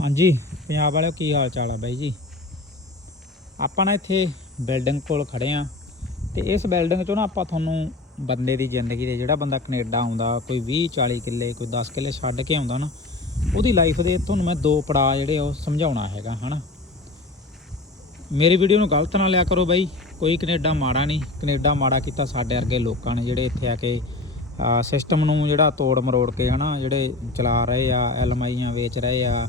ਹਾਂਜੀ, ਪੰਜਾਬ ਵਾਲਿਓ ਕੀ ਹਾਲ ਚਾਲ ਆ ਬਾਈ ਜੀ? ਆਪਾਂ ਨਾ ਇੱਥੇ ਬਿਲਡਿੰਗ ਕੋਲ ਖੜੇ ਆ ਤੇ ਇਸ ਬਿਲਡਿੰਗ ਚੋਂ ਨਾ ਆਪਾਂ ਤੁਹਾਨੂੰ ਬੰਦੇ ਦੀ ਜ਼ਿੰਦਗੀ ਦੇ ਜਿਹੜਾ ਬੰਦਾ ਕੈਨੇਡਾ ਆਉਂਦਾ, ਕੋਈ 20 40 ਕਿੱਲੇ, ਕੋਈ 10 ਕਿੱਲੇ ਛੱਡ ਕੇ ਆਉਂਦਾ ਨਾ, ਉਹਦੀ ਲਾਈਫ ਦੇ ਤੁਹਾਨੂੰ ਮੈਂ ਦੋ ਪੜਾਅ ਜਿਹੜੇ ਉਹ ਸਮਝਾਉਣਾ ਹੈਗਾ, ਹਨਾ? ਮੇਰੀ ਵੀਡੀਓ ਨੂੰ ਗਲਤ ਨਾ ਲਿਆ ਕਰੋ ਬਾਈ, ਕੋਈ ਕੈਨੇਡਾ ਮਾੜਾ ਨਹੀਂ, ਕੈਨੇਡਾ ਮਾੜਾ ਕੀਤਾ ਸਾਡੇ ਵਰਗੇ ਲੋਕਾਂ ਨੇ ਜਿਹੜੇ ਇੱਥੇ ਆ ਕੇ ਸਿਸਟਮ ਨੂੰ ਜਿਹੜਾ ਤੋੜ ਮਰੋੜ ਕੇ, ਹਨਾ, ਜਿਹੜੇ ਚਲਾ ਰਹੇ ਆ ਐਲਮਾਈਆਂ ਵੇਚ ਰਹੇ ਆ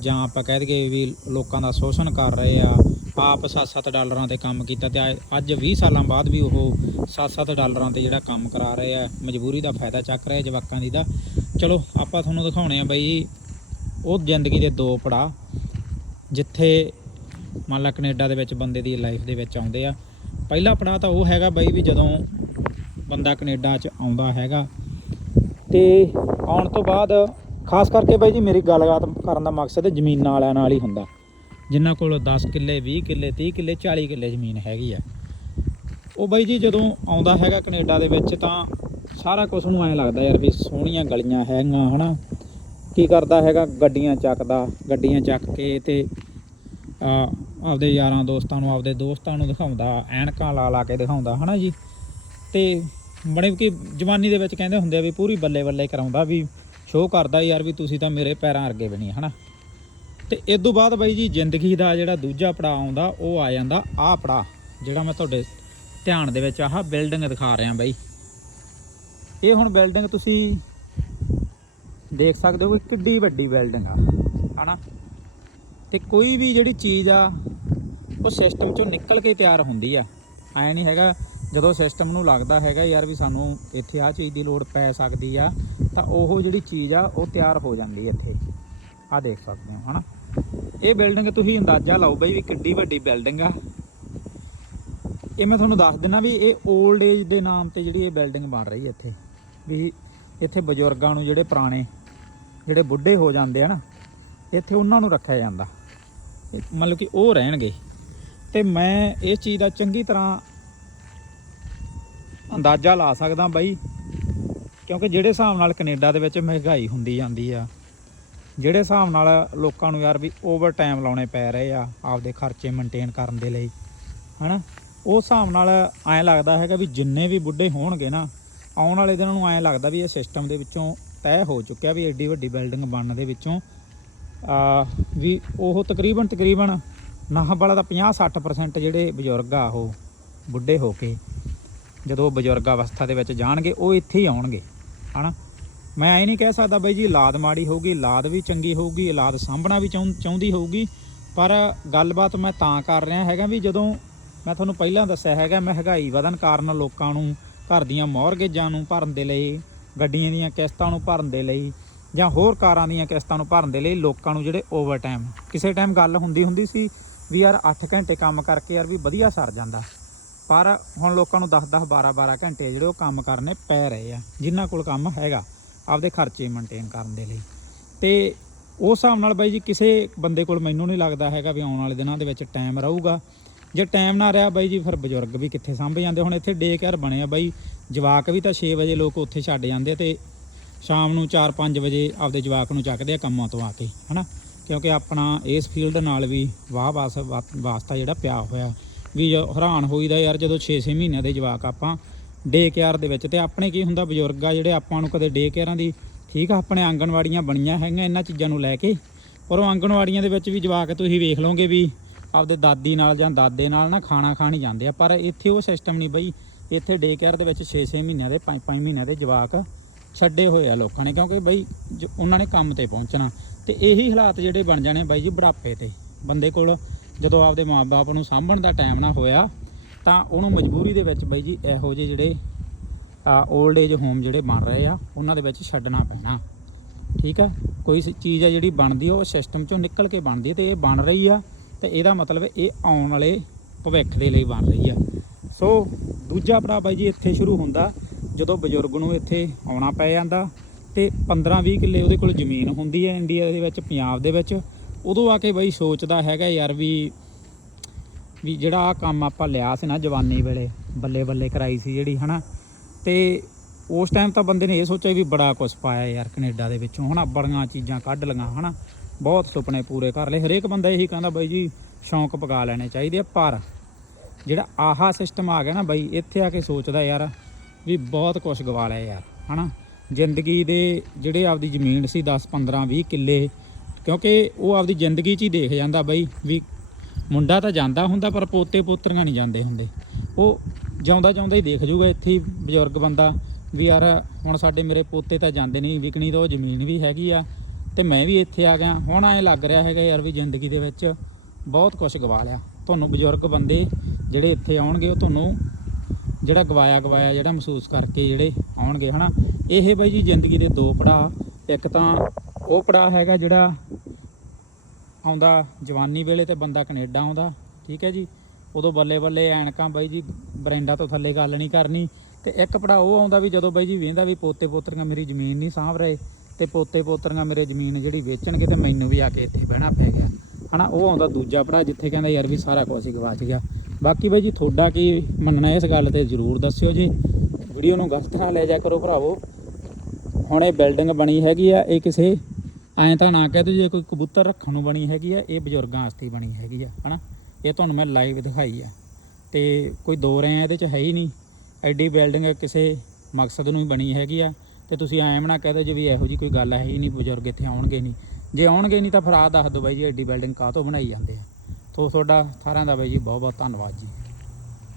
ਜਾਂ ਆਪਾਂ ਕਹਿ ਦਈਏ ਵੀ ਲੋਕਾਂ ਦਾ ਸ਼ੋਸ਼ਣ ਕਰ ਰਹੇ ਆ, ਆਪ 7-7 ਡਾਲਰਾਂ ਤੇ ਕੰਮ ਕੀਤਾ ਤੇ ਅੱਜ- ਅੱਜ 20 ਸਾਲਾਂ ਬਾਅਦ ਵੀ ਉਹ 7-7 ਡਾਲਰਾਂ ਤੇ ਜਿਹੜਾ ਕੰਮ ਕਰਾ ਰਹੇ ਆ, ਮਜਬੂਰੀ ਦਾ ਫਾਇਦਾ ਚੱਕ ਰਹੇ ਜਵਾਕਾਂ ਦੀ ਦਾ। ਚਲੋ, ਆਪਾਂ ਤੁਹਾਨੂੰ ਦਿਖਾਉਣੇ ਆ ਬਈ, ਉਹ ਜ਼ਿੰਦਗੀ ਦੇ ਦੋ ਪੜਾ ਜਿੱਥੇ ਮੰਨ ਲਾ ਕੈਨੇਡਾ ਦੇ ਵਿੱਚ ਬੰਦੇ ਦੀ ਲਾਈਫ ਦੇ ਵਿੱਚ ਆਉਂਦੇ ਆ। ਪਹਿਲਾ ਪੜਾ ਤਾਂ ਉਹ ਹੈਗਾ ਬਈ ਵੀ ਜਦੋਂ ਬੰਦਾ ਕੈਨੇਡਾ 'ਚ ਆਉਂਦਾ ਹੈਗਾ ਤੇ ਆਉਣ ਤੋਂ ਬਾਅਦ ਖਾਸ ਕਰਕੇ ਬਾਈ ਜੀ ਮੇਰੀ ਗੱਲਬਾਤ ਕਰਨ ਦਾ ਮਕਸਦ ਜ਼ਮੀਨਾਂ ਵਾਲਿਆਂ ਨਾਲ ਹੀ ਹੁੰਦਾ। ਜਿਨ੍ਹਾਂ ਕੋਲ 10 ਕਿੱਲੇ 20 ਕਿੱਲੇ 30 ਕਿੱਲੇ 40 ਕਿੱਲੇ ਜ਼ਮੀਨ ਹੈਗੀ ਆ। ਉਹ ਬਾਈ ਜੀ ਜਦੋਂ ਆਉਂਦਾ ਹੈਗਾ ਕੈਨੇਡਾ ਦੇ ਵਿੱਚ ਤਾਂ ਸਾਰਾ ਕੁਝ ਨੂੰ ਐਂ ਲੱਗਦਾ ਯਾਰ ਵੀ ਸੋਹਣੀਆਂ ਗਲੀਆਂ ਹੈਗੀਆਂ, ਹਨਾ? ਕੀ ਕਰਦਾ ਹੈਗਾ? ਗੱਡੀਆਂ ਚੱਕਦਾ, ਗੱਡੀਆਂ ਚੱਕ ਕੇ ਤੇ ਆਪਦੇ ਯਾਰਾਂ ਦੋਸਤਾਂ ਨੂੰ, ਆਪਦੇ ਦੋਸਤਾਂ ਨੂੰ ਦਿਖਾਉਂਦਾ, ਐਨਕਾਂ ਲਾ ਲਾ ਕੇ ਦਿਖਾਉਂਦਾ, ਹਨਾ ਜੀ? ਤੇ ਬੜੇ ਕਿ ਜਵਾਨੀ ਦੇ ਵਿੱਚ ਕਹਿੰਦੇ ਹੁੰਦੇ ਆ ਵੀ ਪੂਰੀ ਬੱਲੇ ਬੱਲੇ ਕਰਾਉਂਦਾ ਵੀ ਸ਼ੋਅ ਕਰਦਾ ਯਾਰ ਵੀ ਤੁਸੀਂ ਤਾਂ ਮੇਰੇ ਪੈਰਾਂ ਅੱਗੇ ਬਣੀ ਹਨਾ? ਤੇ ਇਸ ਤੋਂ ਬਾਅਦ ਬਾਈ ਜੀ ਜ਼ਿੰਦਗੀ ਦਾ ਜਿਹੜਾ ਦੂਜਾ ਪੜਾਅ ਆਉਂਦਾ, ਉਹ ਆ ਜਾਂਦਾ ਆਹ ਪੜਾਅ, ਜਿਹੜਾ ਮੈਂ ਤੁਹਾਡੇ ਧਿਆਨ ਦੇ ਵਿੱਚ ਆਹ ਬਿਲਡਿੰਗ ਦਿਖਾ ਰਿਹਾ ਬਾਈ। ਇਹ ਹੁਣ ਬਿਲਡਿੰਗ ਤੁਸੀਂ ਦੇਖ ਸਕਦੇ ਹੋ ਕਿ ਕਿੱਡੀ ਵੱਡੀ ਬਿਲਡਿੰਗ ਆ, ਹਨਾ? ਤੇ ਕੋਈ ਵੀ ਜਿਹੜੀ ਚੀਜ਼ ਆ, ਉਹ ਸਿਸਟਮ ਚੋਂ ਨਿਕਲ ਕੇ ਤਿਆਰ ਹੁੰਦੀ ਆ। ਐ ਨਹੀਂ ਹੈਗਾ ਜਦੋਂ ਸਿਸਟਮ ਨੂੰ ਲੱਗਦਾ ਹੈਗਾ ਯਾਰ ਵੀ ਸਾਨੂੰ ਇੱਥੇ ਆ ਚੀਜ਼ ਦੀ ਲੋੜ ਪੈ ਸਕਦੀ ਆ, ਤਾਂ ਉਹ ਜਿਹੜੀ ਚੀਜ਼ ਆ, ਉਹ ਤਿਆਰ ਹੋ ਜਾਂਦੀ ਇੱਥੇ। ਆ ਦੇਖ ਸਕਦੇ ਹੋ, ਹਨਾ? ਇਹ ਬਿਲਡਿੰਗ ਤੁਸੀਂ ਅੰਦਾਜ਼ਾ ਲਾਓ ਬਈ ਵੀ ਕਿੱਡੀ ਵੱਡੀ ਬਿਲਡਿੰਗ ਆ। ਇਹ ਮੈਂ ਤੁਹਾਨੂੰ ਦੱਸ ਦਿੰਨਾ ਵੀ ਇਹ 올ਡ ਏਜ ਦੇ ਨਾਮ ਤੇ ਜਿਹੜੀ ਇਹ ਬਿਲਡਿੰਗ ਬਣ ਰਹੀ ਹੈ ਇੱਥੇ। ਵੀ ਇੱਥੇ ਬਜ਼ੁਰਗਾਂ ਨੂੰ ਜਿਹੜੇ ਪੁਰਾਣੇ, ਜਿਹੜੇ ਬੁੱਢੇ ਹੋ ਜਾਂਦੇ ਆ ਨਾ, ਇੱਥੇ ਉਹਨਾਂ ਨੂੰ ਰੱਖਿਆ ਜਾਂਦਾ। ਮਤਲਬ ਕਿ ਉਹ ਰਹਿਣਗੇ। ਤੇ ਮੈਂ ਇਸ ਚੀਜ਼ ਦਾ ਚੰਗੀ ਤਰ੍ਹਾਂ ਅੰਦਾਜ਼ਾ ਲਾ ਸਕਦਾ ਬਾਈ, ਕਿਉਂਕਿ ਜਿਹੜੇ ਹਿਸਾਬ ਨਾਲ ਕੈਨੇਡਾ ਦੇ ਵਿੱਚ ਮਹਿੰਗਾਈ ਹੁੰਦੀ ਜਾਂਦੀ ਆ, ਜਿਹੜੇ ਹਿਸਾਬ ਨਾਲ ਲੋਕਾਂ ਨੂੰ ਯਾਰ ਵੀ ਓਵਰ ਟਾਈਮ ਲਾਉਣੇ ਪੈ ਰਹੇ ਆ, ਆਪਦੇ ਖਰਚੇ ਮੇਨਟੇਨ ਕਰਨ ਦੇ ਲਈ, ਹਨਾ? ਉਸ ਹਿਸਾਬ ਨਾਲ ਐਂ ਲੱਗਦਾ ਹੈਗਾ ਵੀ ਜਿੰਨੇ ਵੀ ਬੁੱਢੇ ਹੋਣਗੇ ਨਾ, ਆਉਣ ਵਾਲੇ ਦਿਨਾਂ ਨੂੰ ਐਂ ਲੱਗਦਾ ਵੀ ਇਹ ਸਿਸਟਮ ਦੇ ਵਿੱਚੋਂ ਤੈਅ ਹੋ ਚੁੱਕਿਆ ਵੀ ਐਡੀ ਵੱਡੀ ਬਿਲਡਿੰਗ ਬਣਨ ਦੇ ਵਿੱਚੋਂ, ਆ, ਵੀ ਉਹ ਤਕਰੀਬਨ ਤਕਰੀਬਨ ਨਾਹ ਵਾਲਾ ਤਾਂ 50 60% ਜਿਹੜੇ ਬਜ਼ੁਰਗ ਆ ਉਹ ਬੁੱਢੇ ਹੋ ਕੇ ਜਦੋਂ ਬਜ਼ੁਰਗ ਅਵਸਥਾ ਦੇ ਵਿੱਚ ਜਾਣਗੇ, ਉਹ ਇੱਥੇ ਹੀ ਆਉਣਗੇ, ਹਨਾ? ਮੈਂ ਇਹ ਨਹੀਂ ਕਹਿ ਸਕਦਾ ਬਾਈ ਜੀ ਲਾਦ ਮਾੜੀ ਹੋਊਗੀ, ਲਾਦ ਵੀ ਚੰਗੀ ਹੋਊਗੀ ਔਲਾਦ ਸਾਂਭਣਾ ਵੀ ਚਾਹੁੰ- ਚਾਹੁੰਦੀ ਹੋਊਗੀ, ਪਰ ਗੱਲਬਾਤ ਮੈਂ ਤਾਂ ਕਰ ਰਿਹਾ ਹੈਗਾ ਵੀ ਜਦੋਂ ਮੈਂ ਤੁਹਾਨੂੰ ਪਹਿਲਾਂ ਦੱਸਿਆ ਹੈਗਾ ਮਹਿੰਗਾਈ ਵਧਣ ਕਾਰਨ ਲੋਕਾਂ ਨੂੰ, ਘਰ ਦੀਆਂ ਮੌਰਗੇਜਾਂ ਨੂੰ ਭਰਨ ਦੇ ਲਈ, ਗੱਡੀਆਂ ਦੀਆਂ ਕਿਸ਼ਤਾਂ ਨੂੰ ਭਰਨ ਦੇ ਲਈ, ਜਾਂ ਹੋਰ ਕਾਰਾਂ ਦੀਆਂ ਕਿਸ਼ਤਾਂ ਨੂੰ ਭਰਨ ਦੇ ਲਈ ਲੋਕਾਂ ਨੂੰ ਜਿਹੜੇ ਓਵਰ ਟਾਈਮ ਕਿਸੇ ਟਾਈਮ ਗੱਲ ਹੁੰਦੀ ਹੁੰਦੀ ਸੀ ਵੀ ਯਾਰ 8 ਘੰਟੇ ਕੰਮ ਕਰਕੇ ਯਾਰ ਵੀ ਵਧੀਆ ਸਰ ਜਾਂਦਾ। ਪਰ ਹੁਣ ਲੋਕਾਂ ਨੂੰ 10 10 12 12 ਘੰਟੇ ਜਿਹੜੇ ਉਹ ਕੰਮ ਕਰਨੇ ਪੈ ਰਹੇ ਆ, ਜਿਨ੍ਹਾਂ ਕੋਲ ਕੰਮ ਹੈਗਾ, ਆਪਦੇ ਖਰਚੇ ਮੇਨਟੇਨ ਕਰਨ ਦੇ ਲਈ। ਤੇ ਉਸ ਹਿਸਾਬ ਨਾਲ ਬਾਈ ਜੀ ਕਿਸੇ ਬੰਦੇ ਕੋਲ ਮੈਨੂੰ ਨਹੀਂ ਲੱਗਦਾ ਹੈਗਾ ਵੀ ਆਉਣ ਵਾਲੇ ਦਿਨਾਂ ਦੇ ਵਿੱਚ ਟਾਈਮ ਰਹੂਗਾ। ਜੇ ਟਾਈਮ ਨਾ ਰਿਹਾ ਬਾਈ ਜੀ, ਫਿਰ ਬਜ਼ੁਰਗ ਵੀ ਕਿੱਥੇ ਸਾਂਭੇ ਜਾਂਦੇ? ਹੁਣ ਇੱਥੇ ਡੇ ਕੇਅਰ ਬਣੇ ਆ ਬਾਈ, ਜਵਾਕ ਵੀ ਤਾਂ 6 ਵਜੇ ਲੋਕ ਉੱਥੇ ਛੱਡ ਜਾਂਦੇ ਆ ਤੇ ਸ਼ਾਮ ਨੂੰ 4-5 ਵਜੇ ਆਪਦੇ ਜਵਾਕ ਨੂੰ ਚੱਕਦੇ ਆ ਕੰਮਾਂ ਤੋਂ ਆ ਕੇ, ਹਨਾ? ਕਿਉਂਕਿ ਆਪਣਾ ਇਸ ਫੀਲਡ ਨਾਲ ਵੀ ਵਾਹ ਵਾਸ ਵਾਸਤਾ ਜਿਹੜਾ ਪਿਆ ਹੋਇਆ। ਵੀ ਜੋ ਹੈਰਾਨ ਹੋਈਦਾ ਯਾਰ ਜਦੋਂ 6-6 ਮਹੀਨਿਆਂ ਦੇ ਜਵਾਕ ਆਪਾਂ ਡੇ ਕੇਅਰ ਦੇ ਵਿੱਚ, ਤੇ ਆਪਣੇ ਕੀ ਹੁੰਦਾ ਬਜ਼ੁਰਗ ਆ ਜਿਹੜੇ ਆਪਾਂ ਨੂੰ ਕਦੇ ਡੇ ਕੇਅਰਾਂ ਦੀ, ਠੀਕ ਆ, ਆਪਣੇ ਆਂਗਣਵਾੜੀਆਂ ਬਣੀਆਂ ਹੈਗੀਆਂ ਇਹਨਾਂ ਚੀਜ਼ਾਂ ਨੂੰ ਲੈ ਕੇ। ਪਰ ਉਹ ਆਂਗਣਵਾੜੀਆਂ ਦੇ ਵਿੱਚ ਵੀ ਜਵਾਕ ਤੁਸੀਂ ਵੇਖ ਲਓਗੇ ਵੀ ਆਪਦੇ ਦਾਦੀ ਨਾਲ ਜਾਂ ਦਾਦੇ ਨਾਲ ਨਾ ਖਾਣਾ ਖਾਣ ਹੀ ਜਾਂਦੇ ਆ, ਪਰ ਇੱਥੇ ਉਹ ਸਿਸਟਮ ਨਹੀਂ ਬਈ। ਇੱਥੇ ਡੇ ਕੇਅਰ ਦੇ ਵਿੱਚ 6-6 ਮਹੀਨਿਆਂ ਦੇ 5-5 ਮਹੀਨਿਆਂ ਦੇ ਜਵਾਕ ਛੱਡੇ ਹੋਏ ਆ ਲੋਕਾਂ ਨੇ, ਕਿਉਂਕਿ ਬਈ ਜ- ਉਹਨਾਂ ਨੇ ਕੰਮ ਤੇ ਪਹੁੰਚਣਾ। ਤੇ ਇਹੀ ਹਾਲਾਤ ਜਿਹੜੇ ਬਣ ਜਾਣੇ ਬਾਈ ਜੀ ਬੁਢਾਪੇ ਤੇ, ਬੰਦੇ ਕੋਲ ਜਦੋਂ ਆਪਦੇ ਮਾਪੇ ਨੂੰ ਸਾਂਭਣ ਦਾ ਟਾਈਮ ਨਾ ਹੋਇਆ, ਤਾਂ ਉਹਨੂੰ ਮਜਬੂਰੀ ਦੇ ਵਿੱਚ ਬਾਈ ਜੀ ਇਹੋ ਜਿਹੇ ਜਿਹੜੇ 올ਡ ਏਜ ਹੋਮ ਜਿਹੜੇ ਬਣ ਰਹੇ ਆ, ਉਹਨਾਂ ਦੇ ਵਿੱਚ ਛੱਡਣਾ ਪੈਣਾ। ਠੀਕ ਆ? ਕੋਈ ਚੀਜ਼ ਆ ਜਿਹੜੀ ਬਣਦੀ ਉਹ ਸਿਸਟਮ ਚੋਂ ਨਿਕਲ ਕੇ ਬਣਦੀ ਹੈ ਤੇ ਇਹ ਬਣ ਰਹੀ ਆ, ਤੇ ਇਹਦਾ ਮਤਲਬ ਇਹ ਆਉਣ ਵਾਲੇ ਭਵਿੱਖ ਦੇ ਲਈ ਬਣ ਰਹੀ ਆ। ਸੋ, ਦੂਜਾ ਭਰਾ ਬਾਈ ਜੀ ਇੱਥੇ ਸ਼ੁਰੂ ਹੁੰਦਾ, ਜਦੋਂ ਬਜ਼ੁਰਗ ਨੂੰ ਇੱਥੇ ਆਉਣਾ ਪੈ ਜਾਂਦਾ, ਤੇ 15-20 ਕਿੱਲੇ ਉਹਦੇ ਕੋਲ ਜ਼ਮੀਨ ਹੁੰਦੀ ਹੈ ਇੰਡੀਆ ਦੇ ਵਿੱਚ, ਪੰਜਾਬ ਦੇ ਵਿੱਚ ਉਦੋਂ ਆ ਕੇ ਬਈ ਸੋਚਦਾ ਹੈਗਾ ਯਾਰ ਵੀ ਵੀ ਜਿਹੜਾ ਆ ਕੰਮ ਆਪਾਂ ਲਿਆ ਸੀ ਨਾ ਜਵਾਨੀ ਵੇਲੇ, ਬੱਲੇ ਬੱਲੇ ਕਰਾਈ ਸੀ ਜਿਹੜੀ, ਹਨਾ? ਤੇ ਉਸ ਟਾਈਮ ਤਾਂ ਬੰਦੇ ਨੇ ਇਹ ਸੋਚਿਆ ਵੀ ਬੜਾ ਕੁਝ ਪਾਇਆ ਯਾਰ ਕੈਨੇਡਾ ਦੇ ਵਿੱਚੋਂ, ਹਨਾ? ਬੜੀਆਂ ਚੀਜ਼ਾਂ ਕੱਢ ਲਈਆਂ, ਹਨਾ? ਬਹੁਤ ਸੁਪਨੇ ਪੂਰੇ ਕਰ ਲਏ। ਹਰੇਕ ਬੰਦਾ ਇਹੀ ਕਹਿੰਦਾ ਬਾਈ ਜੀ, ਸ਼ੌਂਕ ਪਗਾ ਲੈਣੇ ਚਾਹੀਦੇ ਆ, ਪਰ ਜਿਹੜਾ ਆਹਾ ਸਿਸਟਮ ਆ ਗਿਆ ਨਾ ਬਾਈ, ਇੱਥੇ ਆ ਕੇ ਸੋਚਦਾ ਯਾਰ ਵੀ ਬਹੁਤ ਕੁਝ ਗਵਾ ਲਿਆ ਯਾਰ, ਹਨਾ? ਜ਼ਿੰਦਗੀ ਦੇ ਜਿਹੜੇ ਆਪਦੀ ਜ਼ਮੀਨ ਸੀ 10 15 20 ਕਿੱਲੇ ਕਿਉਂਕਿ ਉਹ ਆਪਦੀ ਜ਼ਿੰਦਗੀ 'ਚ ਹੀ ਦੇਖ ਜਾਂਦਾ ਬਾਈ ਵੀ ਮੁੰਡਾ ਤਾਂ ਜਾਂਦਾ ਹੁੰਦਾ ਪਰ ਪੋਤੇ ਪੋਤਰੀਆਂ ਨਹੀਂ ਜਾਂਦੇ ਹੁੰਦੇ। ਉਹ ਜਿਉਂਦਾ ਜਾਉਂਦਾ ਹੀ ਦੇਖ ਜੂਗਾ ਇੱਥੇ ਹੀ ਬਜ਼ੁਰਗ ਬੰਦਾ ਵੀ ਯਾਰ ਹੁਣ ਸਾਡੇ ਮੇਰੇ ਪੋਤੇ ਤਾਂ ਜਾਂਦੇ ਨਹੀਂ, ਵਿਕਣੀ ਤਾਂ ਉਹ ਜ਼ਮੀਨ ਵੀ ਹੈਗੀ ਆ ਤੇ ਮੈਂ ਵੀ ਇੱਥੇ ਆ ਗਿਆ। ਹੁਣ ਐਂ ਲੱਗ ਰਿਹਾ ਹੈਗਾ ਯਾਰ ਵੀ ਜ਼ਿੰਦਗੀ ਦੇ ਵਿੱਚ ਬਹੁਤ ਕੁਝ ਗਵਾ ਲਿਆ। ਤੁਹਾਨੂੰ ਬਜ਼ੁਰਗ ਬੰਦੇ ਜਿਹੜੇ ਇੱਥੇ ਆਉਣਗੇ ਉਹ ਤੁਹਾਨੂੰ ਜਿਹੜਾ ਗਵਾਇਆ ਗਵਾਇਆ ਜਿਹੜਾ ਮਹਿਸੂਸ ਕਰਕੇ ਜਿਹੜੇ ਆਉਣਗੇ, ਹਨਾ? ਇਹ ਬਾਈ ਜੀ ਜ਼ਿੰਦਗੀ ਦੇ ਦੋ ਪੜਾਅ। ਇੱਕ ਤਾਂ ਉਹ ਪੜਾਅ ਹੈਗਾ ਜਿਹੜਾ ਆਉਂਦਾ ਜਵਾਨੀ ਵੇਲੇ ਤੇ ਬੰਦਾ ਕੈਨੇਡਾ ਆਉਂਦਾ, ਠੀਕ ਹੈ ਜੀ। ਉਦੋਂ ਬੱਲੇ ਬੱਲੇ ਐਨਕਾਂ ਬਾਈ ਜੀ, ਬਰੈਂਡਾ ਤੋਂ ਥੱਲੇ ਗੱਲ ਨਹੀਂ ਕਰਨੀ। ਤੇ ਇੱਕ ਪੜਾ ਉਹ ਆਉਂਦਾ ਵੀ ਜਦੋਂ ਬਾਈ ਜੀ ਵੇਂਦਾ ਵੀ ਪੋਤੇ ਪੋਤਰੀਆਂ ਮੇਰੀ ਜ਼ਮੀਨ ਨਹੀਂ ਸਾਂਭ ਰਹੇ, ਤੇ ਪੋਤੇ ਪੋਤਰੀਆਂ ਮੇਰੇ ਜ਼ਮੀਨ ਜਿਹੜੀ ਵੇਚਣਗੇ ਤੇ ਮੈਨੂੰ ਵੀ ਆ ਕੇ ਇੱਥੇ ਬਹਿਣਾ ਪੈ ਗਿਆ। ਹਨਾ, ਉਹ ਆਉਂਦਾ ਦੂਜਾ ਪੜਾ ਜਿੱਥੇ ਕਹਿੰਦਾ ਯਾਰ ਵੀ ਸਾਰਾ ਕੁਝ ਹੀ ਗਵਾਚ ਗਿਆ। ਬਾਕੀ ਬਾਈ ਜੀ ਤੁਹਾਡਾ ਕੀ ਮੰਨਣਾ ਇਸ ਗੱਲ ਤੇ ਜਰੂਰ ਦੱਸਿਓ ਜੀ। ਵੀਡੀਓ ਨੂੰ ਗਲਤ ਨਾ ਲੈ ਜਾ ਕਰੋ ਭਰਾਵੋ। ਹੁਣ ਇਹ ਬਿਲਡਿੰਗ ਬਣੀ ਹੈਗੀ ਆ, ਇਹ ਕਿਸੇ ਐਂ ਤਾਂ ਨਾ ਕਹਿ ਦਿਓ ਜੇ ਕੋਈ ਕਬੂਤਰ ਰੱਖਣ ਨੂੰ ਬਣੀ ਹੈਗੀ ਆ, ਇਹ ਬਜ਼ੁਰਗਾਂ ਵਾਸਤੇ ਬਣੀ ਹੈਗੀ ਆ, ਹਨਾ? ਇਹ ਤੁਹਾਨੂੰ ਮੈਂ ਲਾਈਵ ਦਿਖਾਈ ਆ। ਤੇ ਕੋਈ ਦੋ ਰਹੇ ਇਹਦੇ ਚ ਹੈ ਹੀ ਨਹੀਂ। ਐਡੀ ਬਿਲਡਿੰਗ ਕਿਸੇ ਮਕਸਦ ਨੂੰ ਹੀ ਬਣੀ ਹੈਗੀ ਆ। ਤੇ ਤੁਸੀਂ ਐਂ ਨਾ ਕਹਿ ਦਿਓ ਜੇ ਵੀ ਇਹੋ ਜੀ ਕੋਈ ਗੱਲ ਹੈ ਹੀ ਨਹੀਂ, ਬਜ਼ੁਰਗ ਇੱਥੇ ਆਉਣਗੇ ਨਹੀਂ। ਜੇ ਆਉਣਗੇ ਨਹੀਂ ਤਾਂ ਫਿਰ ਆਹ ਦੱਸ ਦਿਓ ਬਾਈ ਜੀ, ਐਡੀ ਬਿਲਡਿੰਗ ਕਾਹ ਤੋਂ ਬਣਾਈ ਜਾਂਦੇ ਆ। ਤੋ ਤੁਹਾਡਾ ਸਾਰਿਆਂ ਦਾ ਬਾਈ ਜੀ ਬਹੁਤ ਬਹੁਤ ਧੰਨਵਾਦ ਜੀ।